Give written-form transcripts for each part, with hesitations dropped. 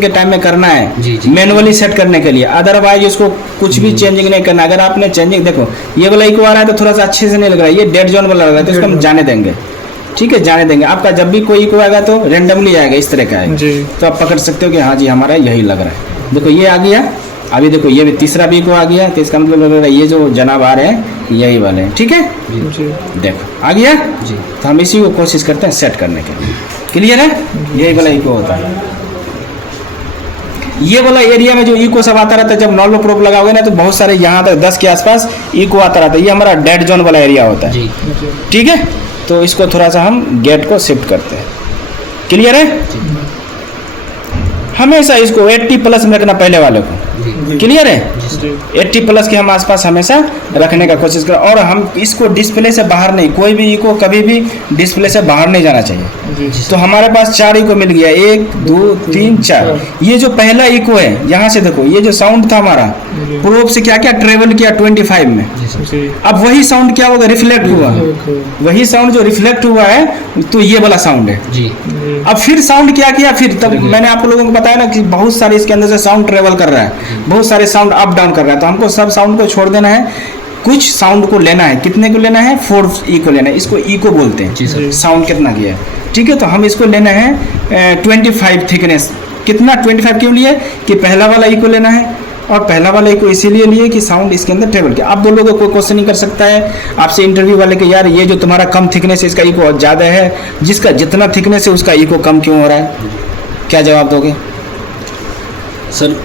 के टाइम में करना है जी, जी। मैनुअली सेट करने के लिए, अदरवाइज उसको कुछ भी चेंजिंग नहीं करना। अगर आपने चेंजिंग, देखो ये वाला इको आ रहा है तो थोड़ा सा अच्छे से नहीं लग रहा है, ये डेड जोन वाला लग रहा है, तो इसको हम जाने देंगे। ठीक है, जाने देंगे। आपका जब भी कोई इको आएगा तो रेंडमली आएगा, इस तरह का आएगा, तो आप पकड़ सकते हो कि हाँ जी हमारा यही लग रहा है। देखो ये आ गया, अभी देखो ये भी तीसरा भी इको आ गया, तो इसका मतलब लग रहा है ये जो जनाब आ रहे हैं यही वाले हैं। ठीक है, देखो आ गया जी। तो हम इसी को कोशिश करते हैं सेट करने के लिए। क्लियर है, यही वाला इको होता है। ये वाला एरिया में जो इको सब आता रहता है, जब नॉर्मल प्रोब लगाओगे ना तो बहुत सारे यहाँ तक 10 के आसपास इको आता रहता है, ये हमारा डेड जोन वाला एरिया होता है। ठीक है, तो इसको थोड़ा सा हम गेट को शिफ्ट करते हैं। क्लियर है, हमेशा इसको 80 प्लस में रखना पहले वाले को। क्लियर है, 80 प्लस के हम आसपास हमेशा रखने का कोशिश करें, और हम इसको डिस्प्ले से बाहर नहीं, कोई भी इको कभी भी डिस्प्ले से बाहर नहीं जाना चाहिए। तो हमारे पास 4 इको मिल गया, 1 2 3 4। ये जो पहला इको है, यहाँ से देखो ये जो साउंड था हमारा प्रोब से क्या क्या ट्रेवल किया 25 में, अब वही साउंड क्या होगा, रिफ्लेक्ट हुआ, वही साउंड जो रिफ्लेक्ट हुआ है तो ये वाला साउंड है जी। अब फिर साउंड क्या किया, फिर तब मैंने आप लोगों को बताया ना कि बहुत सारे इसके अंदर से साउंड ट्रेवल कर रहा है, बहुत सारे साउंड अप डाउन कर रहा है, तो हमको सब साउंड को छोड़ देना है, कुछ साउंड को लेना है। कितने को लेना है, 4 ई को लेना है, इसको ई को बोलते हैं। साउंड कितना किया है, ठीक है, तो हम इसको लेना है 25 थिकनेस। कितना 25 क्यों लिए कि पहला वाला ई को लेना है, और पहला वाला इको इसीलिए लिए कि साउंड इसके अंदर ट्रेवल किया। आप बोलोगे कोई क्वेश्चन नहीं कर सकता है आपसे इंटरव्यू वाले के, यार ये जो तुम्हारा कम थिकनेस है इसका इको ज़्यादा है, जिसका जितना थिकनेस है उसका इको कम क्यों हो रहा है, क्या जवाब दोगे? सर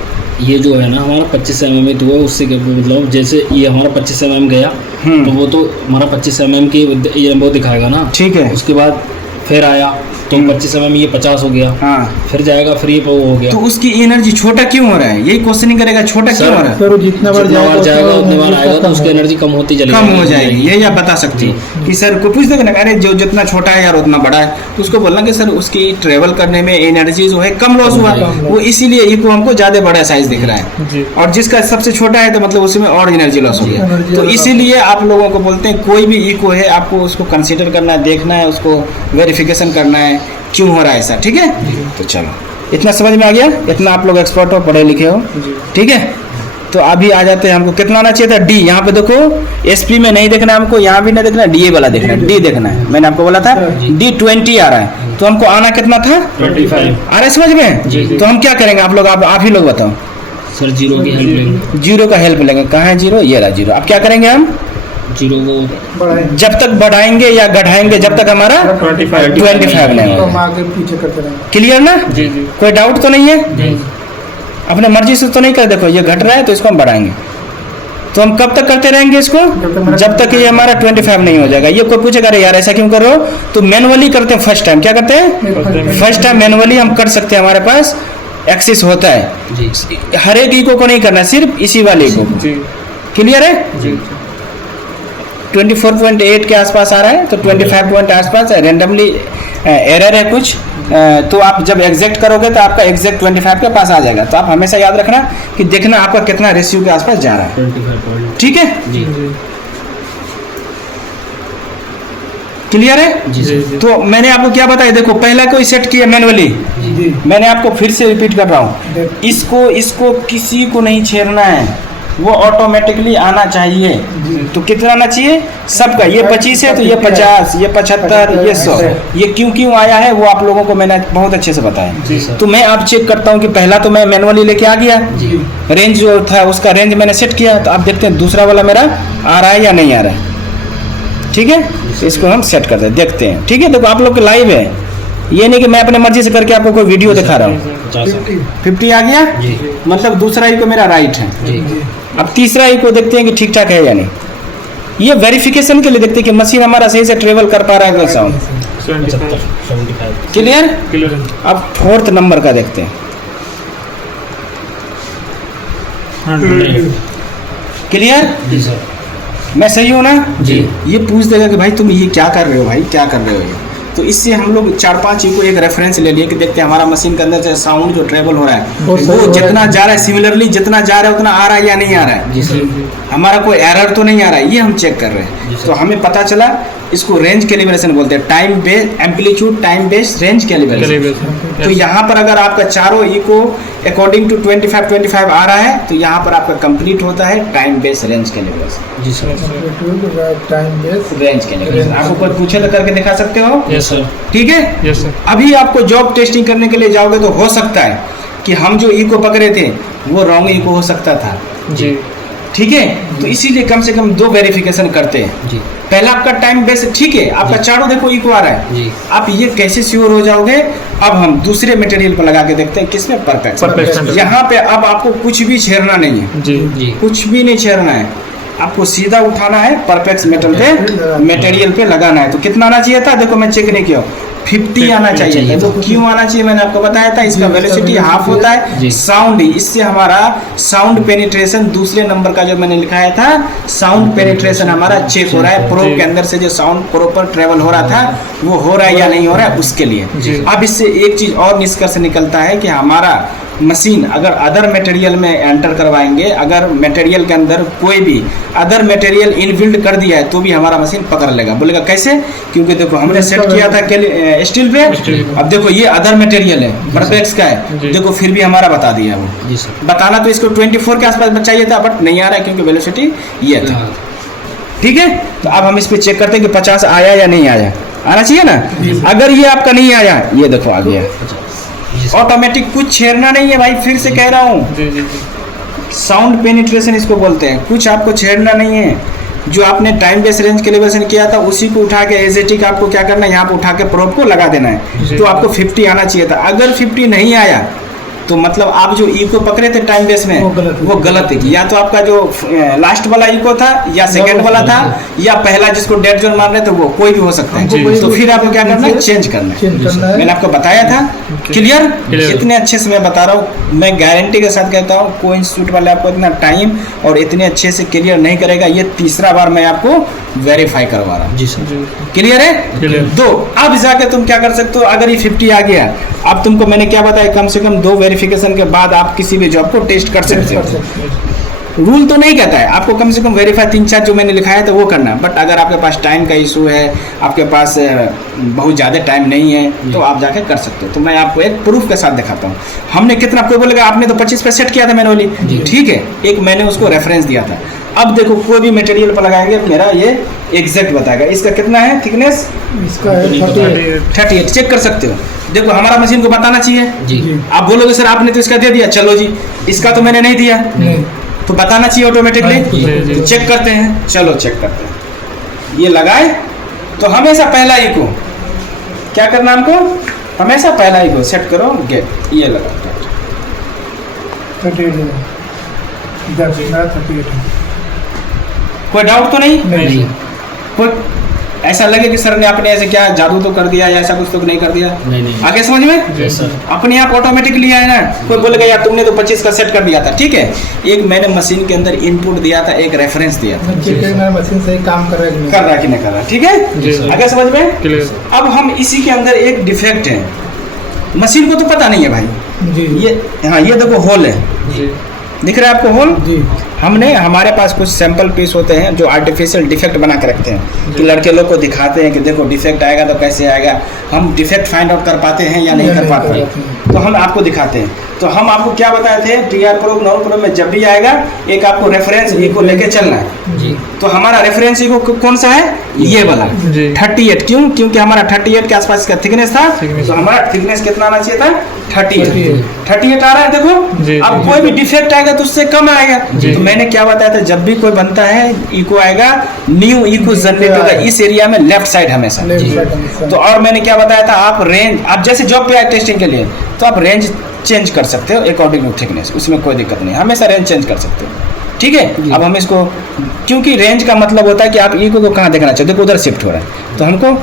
ये जो है ना हमारा 25 mm तो है, उससे क्या मतलब जैसे ये हमारा 25 mm गया तो वो तो हमारा 25 mm की ये वो दिखाएगा ना। ठीक है, उसके बाद फिर आया तो 25 mm ये 50 हो गया, हाँ, फिर जाएगा फिर ये वो हो गया, तो उसकी एनर्जी छोटा क्यों हो रहा है, यही क्वेश्चन करेगा, छोटा क्यों हो रहा है? सर जितना बार जाएगा उतनी बार आएगा तो उसकी एनर्जी कम होती चलेगी, कम हो जाएगी। यही आप बता सकते हो कि सर को पूछ देगा ना, अरे जो जितना छोटा है यार उतना बड़ा है, तो उसको बोलना कि सर उसकी ट्रेवल करने में एनर्जी जो है कम लॉस हुआ, वो इसीलिए इको हमको ज़्यादा बड़ा साइज दिख रहा है, और जिसका सबसे छोटा है तो मतलब उसमें और एनर्जी लॉस हो गया। तो इसीलिए आप लोगों को बोलते हैं कोई भी इको है आपको उसको कंसिडर करना है, देखना है, उसको वेरिफिकेशन करना है क्यों हो रहा है ऐसा। ठीक है, तो चलो इतना समझ में आ गया, इतना आप लोग एक्सपर्ट हो, पढ़े लिखे हो। ठीक है, तो अभी आ जाते हैं, हमको कितना आना चाहिए था, डी। यहाँ पे देखो एसपी में नहीं देखना है हमको, यहाँ भी नहीं देखना है, डी वाला देखना है, डी देखना है। मैंने आपको बोला था डी 20 आ रहा है, तो हमको आना कितना था 25 आ रहा है, समझ में? तो हम क्या करेंगे, आप लोग आप ही लोग बताओ। सर जीरो की हेल्प लेंगे, जीरो का हेल्प लेंगे। कहाँ है जीरो, ये रहा जीरो। अब क्या करेंगे हम, जीरो को जब तक बढ़ाएंगे या घटाएंगे जब तक हमारा 25 नहीं होगा। क्लियर ना, कोई डाउट तो नहीं है? अपने मर्जी से तो नहीं कर, देखो ये घट रहा है तो इसको हम बढ़ाएंगे, तो हम कब तक करते रहेंगे इसको, जब तक ये हमारा 25 नहीं हो जाएगा। ये कोई पूछेगा अरे यार ऐसा क्यों कर रहे हो, तो मैनुअली करते हैं फर्स्ट टाइम। क्या करते हैं, फर्स्ट टाइम मैनुअली हम कर सकते हैं, हमारे पास एक्सेस होता है। हर एक इको को नहीं करना, सिर्फ इसी वाले इको को। क्लियर है, 24.8 के आसपास आ रहा है, तो 25 पॉइंट आसपास है, रेंडमली एरर है कुछ, तो आप जब एग्जैक्ट करोगे तो आपका एग्जैक्ट 25 के पास आ जाएगा। तो आप हमेशा याद रखना कि देखना आपका कितना रेशियो के आसपास जा रहा है। 25 ठीक है जी। क्लियर है जी। तो मैंने आपको क्या बताया, देखो पहला कोई सेट किया मैनुअली, मैंने आपको फिर से रिपीट कर रहा हूँ, इसको किसी को नहीं छेड़ना है, वो ऑटोमेटिकली आना चाहिए। तो कितना आना चाहिए सबका, ये 25 है तो ये 50, ये 75, ये 100। ये क्यों आया है वो आप लोगों को मैंने बहुत अच्छे से बताया। तो मैं आप चेक करता हूँ कि पहला तो मैं मैनुअली लेके आ गया, रेंज जो था उसका रेंज मैंने सेट किया, तो आप देखते हैं दूसरा वाला मेरा आ रहा है या नहीं आ रहा है। ठीक है, इसको हम सेट करते हैं, देखते हैं। ठीक है, देखो आप लोग के लाइव है, ये नहीं कि मैं अपने मर्जी से करके आपको कोई वीडियो दिखा रहा हूँ। 50 आ गया, मतलब दूसरा ही को मेरा राइट है। अब तीसरा ही को देखते हैं कि ठीक ठाक है या नहीं, ये वेरिफिकेशन के लिए देखते हैं कि मशीन हमारा सही से ट्रेवल कर पा रहा है कि साउंड। 75 क्लियर। अब 4th नंबर का देखते हैं। क्लियर, मैं सही हूँ ना जी। ये पूछ देगा कि भाई तुम ये क्या कर रहे हो, भाई क्या कर रहे हो ये। तो इससे हम लोग 4-5 को एक रेफरेंस ले लिए कि देखते हैं हमारा मशीन के अंदर से साउंड जो ट्रेवल हो रहा है वो जितना जा रहा है, सिमिलरली जितना जा रहा है उतना आ रहा है या नहीं आ रहा है, हमारा कोई एरर तो नहीं आ रहा है, ये हम चेक कर रहे हैं। तो हमें पता चला इसको रेंज कैलिब्रेशन बोलते हैं, time base amplitude time based range calibration. तो यहाँ पर अगर आपका चारों इको अकॉर्डिंग टू 25 आ रहा है तो यहाँ पर आपका कंप्लीट होता है टाइम बेस्ड रेंज कैलिब्रेशन। जी sir. Time base range calibration आपको कोई पूछे तो करके दिखा सकते हो, यस सर। ठीक है। Yes sir. अभी आपको जॉब टेस्टिंग करने के लिए जाओगे तो हो सकता है कि हम जो इको पकड़े थे वो रॉन्ग इको हो सकता था, जी ठीक है। तो इसीलिए कम से कम 2 वेरिफिकेशन करते हैं। जी पहला आपका टाइम बेस ठीक है, आपका जी। चारों देखो इको आ रहा है, जी आप ये कैसे श्योर हो जाओगे। अब हम दूसरे मटेरियल पर लगा के देखते हैं किसमें परफेक्ट। Perfect। यहाँ पे अब आपको कुछ भी छेड़ना नहीं है, जी जी कुछ भी नहीं छेड़ना है, आपको सीधा उठाना है परफेक्ट मेटल पे मटेरियल पे लगाना है। तो कितना आना चाहिए था, देखो मैं चेक नहीं किया, 50 आना चाहिए था। तो क्यों आना चाहिए मैंने आपको बताया था, इसका वेलोसिटी हाफ होता है जी। साउंड, इससे हमारा साउंड पेनिट्रेशन दूसरे नंबर का जो मैंने लिखाया था साउंड पेनिट्रेशन हमारा चेक हो रहा है, प्रोब के अंदर से जो साउंड प्रॉपर ट्रेवल हो रहा था वो हो रहा है या नहीं हो रहा है उसके लिए। जी। अब इससे एक चीज और निष्कर्ष निकलता है कि हमारा मशीन अगर अदर मटेरियल में एंटर करवाएंगे, अगर मटेरियल के अंदर कोई भी अदर मटेरियल इनबिल्ड कर दिया है तो भी हमारा मशीन पकड़ लेगा। बोलेगा कैसे, क्योंकि देखो हमने सेट किया था स्टील पे, अब देखो ये अदर मटेरियल है परफेक्ट का है, जी। देखो फिर भी हमारा बता दिया वो। जी सर। बताना तो इसको 24 के आसपास चाहिए था बट नहीं आ रहा है क्योंकि वेलोसिटी ये था, हाँ, ठीक है। तो अब हम इस पे चेक करते हैं कि 50 आया या नहीं आया, आना चाहिए ना। अगर ये आपका नहीं आया, ये देखो आ गया जी सर। ऑटोमेटिक, कुछ छेड़ना नहीं है भाई, फिर से कह रहा हूँ जी जी साउंड पेनिट्रेशन इसको बोलते हैं, कुछ आपको छेड़ना नहीं है। जो आपने टाइम बेस रेंज कैलिब्रेशन किया था उसी को उठा के एजेटिक आपको क्या करना है, यहाँ पे उठा के प्रोब को लगा देना है। जी। तो आपको 50 आना चाहिए था, अगर 50 नहीं आया तो मतलब आप जो इको पकड़े थे टाइम बेस में वो गलत है। या तो आपका जो लास्ट वाला इको था या सेकंड वाला था या पहला जिसको डेड जोन मान रहे थे वो कोई भी हो सकता जी। है। तो फिर आपको क्या करना है, चेंज करना है। चेंज करना है। मैंने आपको बताया था, क्लियर। Clear। इतने अच्छे से मैं बता रहा हूँ, मैं गारंटी के साथ कहता हूँ कोई इंस्टीट्यूट वाले आपको इतना टाइम और इतने अच्छे से क्लियर नहीं करेगा। ये तीसरा बार मैं आपको वेरीफाई करवा रहा हूँ, जी सर। जी क्लियर है। Clear। दो अब जाके तुम क्या कर सकते हो, अगर ये 50 आ गया, अब तुमको मैंने क्या बताया, कम से कम 2 वेरिफिकेशन के बाद आप किसी भी जॉब को टेस्ट कर सकते हो। रूल तो नहीं कहता है, आपको कम से कम वेरीफाई 3-4 जो मैंने लिखा है तो वो करना। बट अगर आपके पास टाइम का इशू है, आपके पास बहुत ज़्यादा टाइम नहीं है तो आप जाके कर सकते हो। तो मैं आपको एक प्रूफ के साथ दिखाता हूँ। हमने कितना, कोई बोलेगा आपने तो 25 पे सेट किया था मैनुअली, ठीक है, एक मैंने उसको रेफरेंस दिया था। अब देखो कोई भी मटेरियल पर लगाएंगे मेरा ये एग्जैक्ट बताएगा इसका कितना है थिकनेस, इसका है 38। 38 चेक कर सकते हो। देखो हमारा मशीन को बताना चाहिए। जी आप बोलोगे सर आपने तो इसका दे दिया, चलो जी इसका तो मैंने नहीं दिया, नहीं तो बताना चाहिए ऑटोमेटिकली। जी, जी। चेक करते हैं, चलो चेक करते हैं। ये लगाए तो हमेशा पहला इको क्या करना हमको, हमेशा पहला इको सेट करो, गेट ये लगा 38 है। इधर से ना 38 है। कोई डाउट तो नहीं, नहीं कोई ऐसा लगे कि सर ने आपने ऐसे क्या जादू तो कर दिया या ऐसा कुछ तो नहीं कर दिया, नहीं नहीं आगे समझ में जी। Yes sir. अपने आप ऑटोमेटिकली आया ना। कोई बोलेगा यार तुमने तो 25 का सेट कर दिया था, ठीक है, एक मैंने मशीन के अंदर इनपुट दिया था, एक रेफरेंस दिया था, मैं चेक करना है मशीन सही काम कर रहा है कि नहीं। कर रहा है कि नहीं कर रहा, ठीक है। जी सर। आगे समझ में। क्लियर। अब हम इसी के अंदर एक डिफेक्ट है, मशीन को तो पता नहीं है भाई, जी ये हाँ ये देखो होल है, जी दिख रहा है आपको होल। जी हमने हमारे पास कुछ सैंपल पीस होते हैं जो आर्टिफिशियल डिफेक्ट बना के रखते हैं कि लड़के लोग को दिखाते हैं कि देखो डिफेक्ट आएगा तो कैसे आएगा, हम डिफेक्ट फाइंड आउट कर पाते हैं या नहीं कर पाते हैं, तो हम आपको दिखाते हैं। तो हम आपको क्या बताए थे, टीआर प्रोब नॉन प्रोब में जब भी आएगा एक आपको रेफरेंस इको लेके चलना है। जी तो हमारा रेफरेंस इको कौन सा है, ये वाला जी। 38। क्यों, क्योंकि हमारा 38 के आसपास इसका थिकनेस था, Thickness। तो हमारा थिकनेस कितना आना चाहिए था, 38 38 38 आ रहा है। देखो जी, अब जी, कोई भी डिफेक्ट आएगा तो उससे कम आएगा। जी। तो मैंने क्या बताया था, जब भी कोई बनता है इको आएगा, न्यू इको जनरेट होगा इस एरिया में लेफ्ट साइड हमेशा। लेफ्ट जी। साइड हमेशा। तो और मैंने क्या बताया था, आप रेंज, आप जैसे जॉब पे आए टेस्टिंग के लिए तो आप रेंज चेंज कर सकते हो अकॉर्डिंग टू थिकनेस, उसमें कोई दिक्कत नहीं, हमेशा रेंज चेंज कर सकते हो, ठीक है। अब हम इसको, क्योंकि रेंज का मतलब होता है कि आप इको को कहाँ देखना चाहते हो, देखो उधर शिफ्ट हो रहा है, तो हमको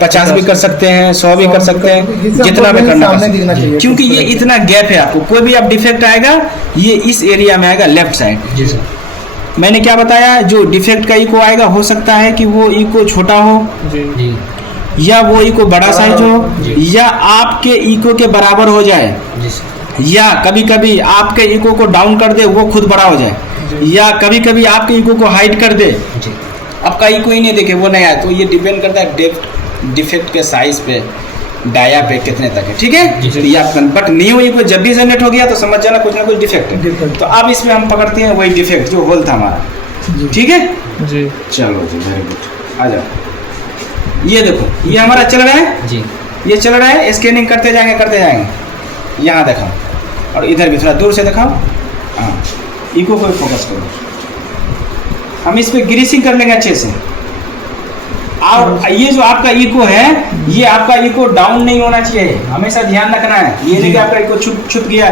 50 भी कर सकते हैं, 100 भी कर सकते हैं, जितना भी करना सामने दिखना चाहिए। क्योंकि ये इतना गैप है आपको, कोई भी आप डिफेक्ट आएगा ये इस एरिया में आएगा लेफ्ट साइड। जी सर। मैंने क्या बताया, जो डिफेक्ट का इको आएगा हो सकता है कि वो इको छोटा हो जी जी या वो इको बड़ा साइज हो जी। या आपके इको के बराबर हो जाए, जी सर। या कभी कभी आपके इको को डाउन कर दे वो खुद बड़ा हो जाए, या कभी कभी आपके इको को हाइड कर दे, जी आपका इको ही नहीं देखे वो नहीं आया, तो ये डिपेंड करता है डिफेक्ट के साइज पे, डाया पे कितने तक है, ठीक है। जी। तो ये आप बट न्यू इको जब भी जनरेट हो गया तो समझ जाना कुछ ना कुछ डिफेक्ट है। Defect। तो अब इसमें हम पकड़ते हैं वही डिफेक्ट जो होल था हमारा, जी। ठीक है। जी चलो जी, वेरी गुड, आ जाओ। ये देखो ये हमारा चल रहा है, जी ये चल रहा है, स्कैनिंग करते जाएंगे। यहाँ दिखाओ और इधर भी थोड़ा दूर से दिखाओ। हाँ, इको को फोकस करो। हम इस पे ग्रीसिंग कर लेंगे अच्छे से। और ये जो आपका इको है, ये आपका इको डाउन नहीं होना चाहिए, हमेशा ध्यान रखना है। ये नहीं कि आपका इको छुप गया